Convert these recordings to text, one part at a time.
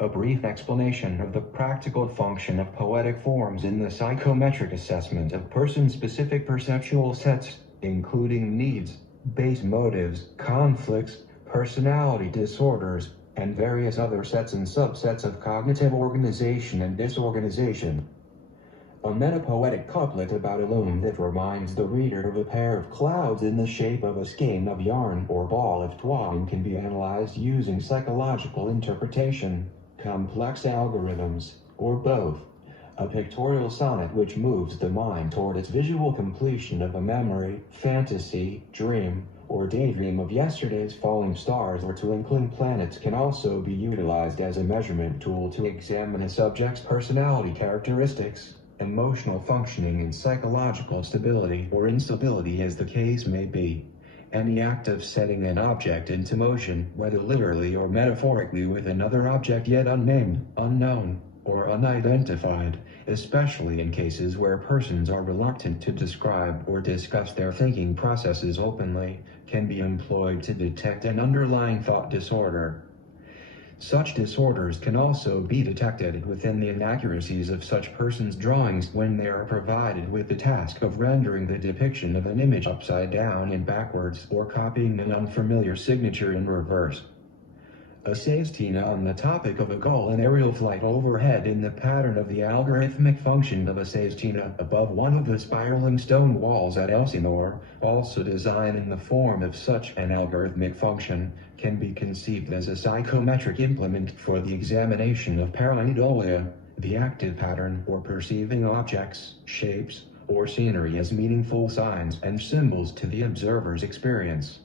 A brief explanation of the practical function of poetic forms in the psychometric assessment of person-specific perceptual sets, including needs, base motives, conflicts, personality disorders, and various other sets and subsets of cognitive organization and disorganization. A metapoetic couplet about a loom that reminds the reader of a pair of clouds in the shape of a skein of yarn or ball of twine can be analyzed using psychological interpretation, complex algorithms, or both. A pictorial sonnet which moves the mind toward its visual completion of a memory, fantasy, dream, or daydream of yesterday's falling stars or twinkling planets can also be utilized as a measurement tool to examine a subject's personality characteristics, emotional functioning, and psychological stability or instability as the case may be. Any act of setting an object into motion, whether literally or metaphorically with another object yet unnamed, unknown, or unidentified, especially in cases where persons are reluctant to describe or discuss their thinking processes openly, can be employed to detect an underlying thought disorder. Such disorders can also be detected within the inaccuracies of such persons' drawings when they are provided with the task of rendering the depiction of an image upside down and backwards or copying an unfamiliar signature in reverse. A sestina on the topic of a gull in aerial flight overhead in the pattern of the algorithmic function of a sestina above one of the spiraling stone walls at Elsinore, also designed in the form of such an algorithmic function, can be conceived as a psychometric implement for the examination of pareidolia, the active pattern or perceiving objects, shapes, or scenery as meaningful signs and symbols to the observer's experience.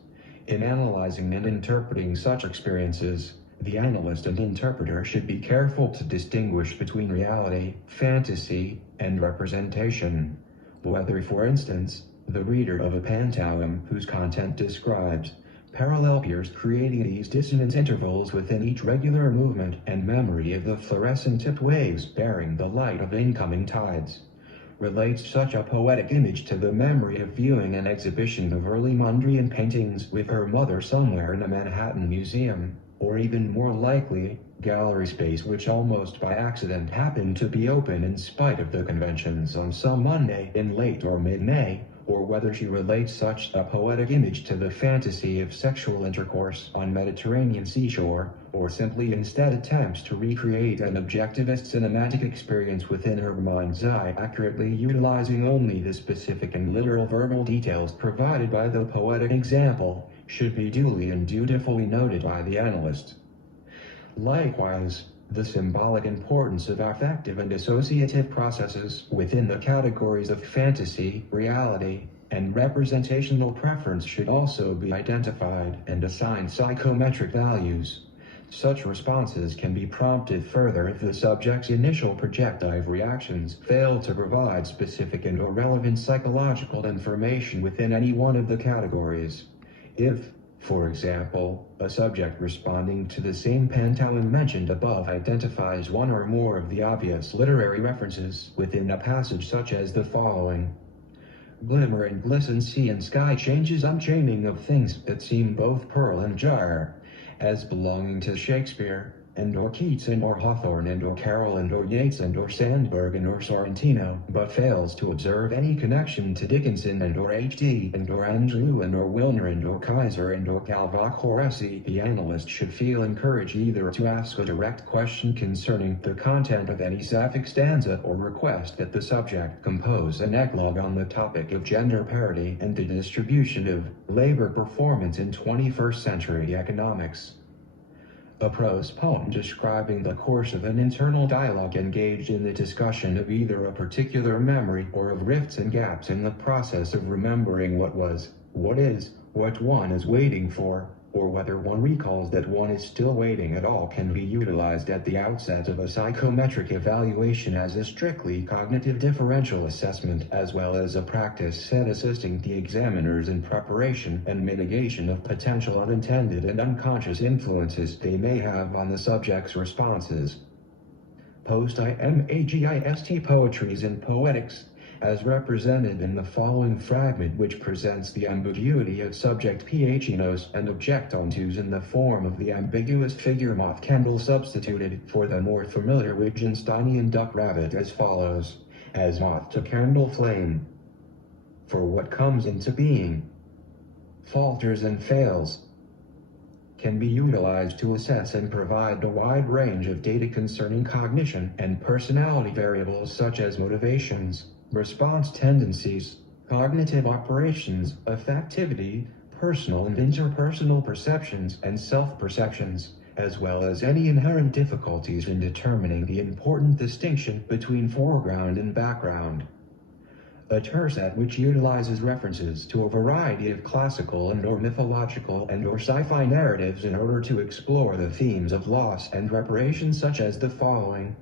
In analyzing and interpreting such experiences, the analyst and interpreter should be careful to distinguish between reality, fantasy, and representation. Whether, for instance, the reader of a pantomime whose content describes parallel pairs creating these dissonance intervals within each regular movement and memory of the fluorescent-tipped waves bearing the light of incoming tides, relates such a poetic image to the memory of viewing an exhibition of early Mondrian paintings with her mother somewhere in a Manhattan museum, or even more likely, gallery space which almost by accident happened to be open in spite of the conventions on some Monday in late or mid-May, or whether she relates such a poetic image to the fantasy of sexual intercourse on Mediterranean seashore, or simply instead attempts to recreate an objectivist cinematic experience within her mind's eye, accurately utilizing only the specific and literal verbal details provided by the poetic example, should be duly and dutifully noted by the analyst. Likewise, the symbolic importance of affective and associative processes within the categories of fantasy, reality, and representational preference should also be identified and assigned psychometric values. Such responses can be prompted further if the subject's initial projective reactions fail to provide specific and or relevant psychological information within any one of the categories. If, for example, a subject responding to the same pantomime mentioned above identifies one or more of the obvious literary references within a passage such as the following: glimmer and glisten sea and sky changes unchaining of things that seem both pearl and jar, as belonging to Shakespeare, and or Keats and or Hawthorne and or Carroll and or Yeats and or Sandburg and or Sorrentino, but fails to observe any connection to Dickinson and or H.D. and or Angelou and or Wilner and or Kaiser and or Calvac-Horace, the analyst should feel encouraged either to ask a direct question concerning the content of any sapphic stanza or request that the subject compose an eclogue on the topic of gender parity and the distribution of labor performance in 21st century economics. A prose poem describing the course of an internal dialogue engaged in the discussion of either a particular memory or of rifts and gaps in the process of remembering what was, what is, what one is waiting for, or whether one recalls that one is still waiting at all, can be utilized at the outset of a psychometric evaluation as a strictly cognitive differential assessment, as well as a practice set assisting the examiners in preparation and mitigation of potential unintended and unconscious influences they may have on the subject's responses. Post-imagist poetries and poetics. as represented in the following fragment, which presents the ambiguity of subject phnos and object ontos in the form of the ambiguous figure moth candle substituted for the more familiar Wittgensteinian duck rabbit as follows: as moth to candle flame. For what comes into being, falters and fails, can be utilized to assess and provide a wide range of data concerning cognition and personality variables such as motivations, response tendencies, cognitive operations, affectivity, personal and interpersonal perceptions and self-perceptions, as well as any inherent difficulties in determining the important distinction between foreground and background. A terset which utilizes references to a variety of classical and/or mythological and/or sci-fi narratives in order to explore the themes of loss and reparation, such as the following: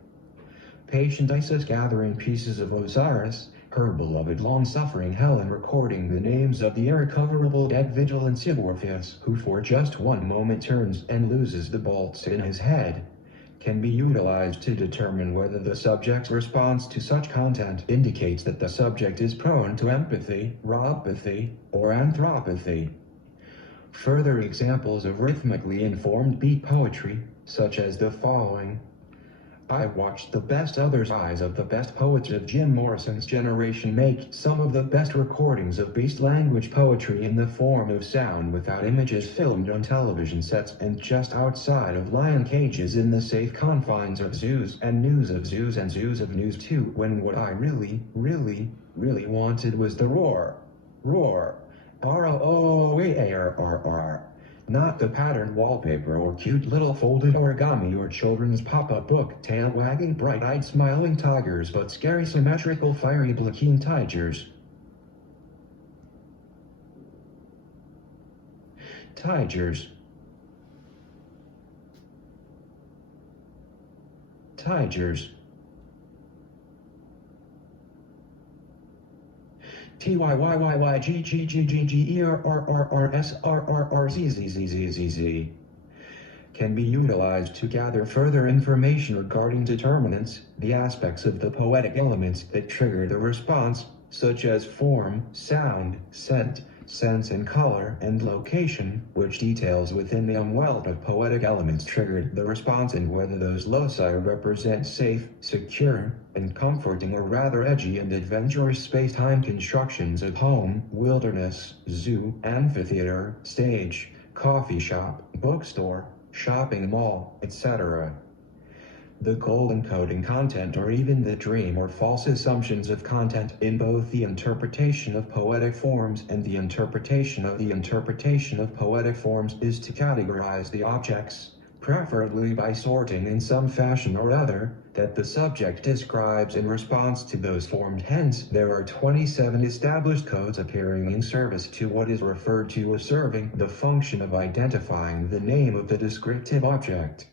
patient Isis gathering pieces of Osiris, her beloved long-suffering Helen recording the names of the irrecoverable dead vigilance of Orpheus, who for just one moment turns and loses the bolts in his head, can be utilized to determine whether the subject's response to such content indicates that the subject is prone to empathy, rawpathy, or anthropathy. Further examples of rhythmically informed beat poetry, such as the following: I watched the best others' eyes of the best poets of Jim Morrison's generation make some of the best recordings of based language poetry in the form of sound without images, filmed on television sets and just outside of lion cages in the safe confines of zoos and news of zoos and zoos of news too, when what I really wanted was the roar. R-O-O-A-R-R-R. Not the patterned wallpaper or cute little folded origami or children's pop-up book, tail-wagging bright-eyed smiling tigers, but scary symmetrical fiery blinking tigers. Tigers. Tigers. TYYYYGGGGERRRRSRRRZZZZZ can be utilized to gather further information regarding determinants, the aspects of the poetic elements that trigger the response, such as form, sound, scent, sense and color, and location, which details within the umwelt of poetic elements triggered the response and whether those loci represent safe, secure, and comforting or rather edgy and adventurous space-time constructions of home, wilderness, zoo, amphitheater, stage, coffee shop, bookstore, shopping mall, etc. The golden coding content or even the dream or false assumptions of content in both the interpretation of poetic forms and the interpretation of poetic forms is to categorize the objects, preferably by sorting in some fashion or other, that the subject describes in response to those formed. Hence, there are 27 established codes appearing in service to what is referred to as serving the function of identifying the name of the descriptive object.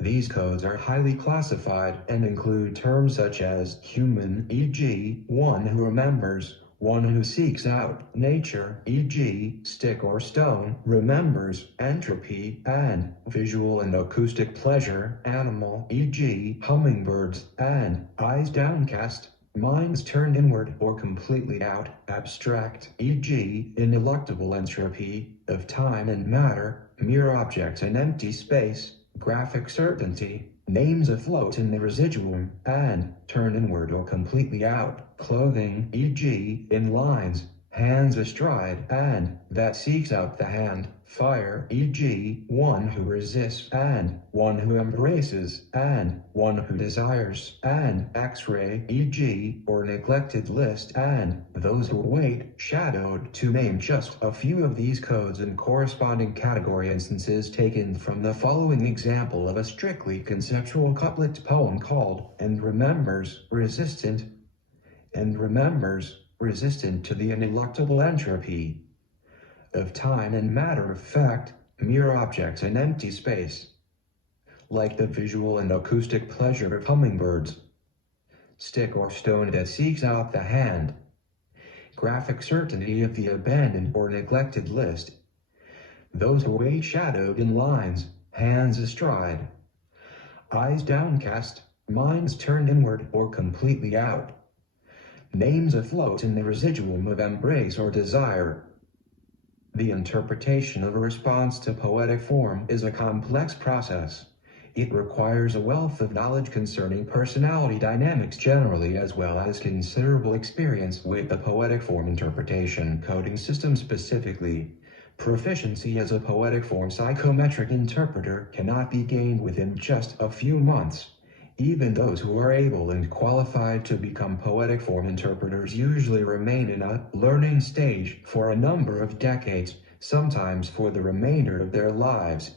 These codes are highly classified and include terms such as human, e.g., one who remembers, one who seeks out, nature, e.g., stick or stone, remembers, entropy, and visual and acoustic pleasure, animal, e.g., hummingbirds, and eyes downcast, minds turned inward or completely out, abstract, e.g., ineluctable entropy, of time and matter, mere objects and empty space, graphic certainty, names afloat in the residuum, and turned inward or completely out, clothing, e.g., in lines, hands astride, and that seeks out the hand, fire, e.g., one who resists, and one who embraces, and one who desires, and X-ray, e.g., or neglected list, and those who wait, shadowed, to name just a few of these codes and corresponding category instances taken from the following example of a strictly conceptual couplet poem called "And Remembers, Resistant to the Ineluctable Entropy of Time and Matter of Fact, mere objects and empty space, like the visual and acoustic pleasure of hummingbirds, stick or stone that seeks out the hand, graphic certainty of the abandoned or neglected list, those who wait shadowed in lines, hands astride, eyes downcast, minds turned inward or completely out, names afloat in the residuum of embrace or desire. The interpretation of a response to poetic form is a complex process. It requires a wealth of knowledge concerning personality dynamics generally, as well as considerable experience with the poetic form interpretation coding system specifically. Proficiency as a poetic form psychometric interpreter cannot be gained within just a few months. Even those who are able and qualified to become poetic form interpreters usually remain in a learning stage for a number of decades, sometimes for the remainder of their lives.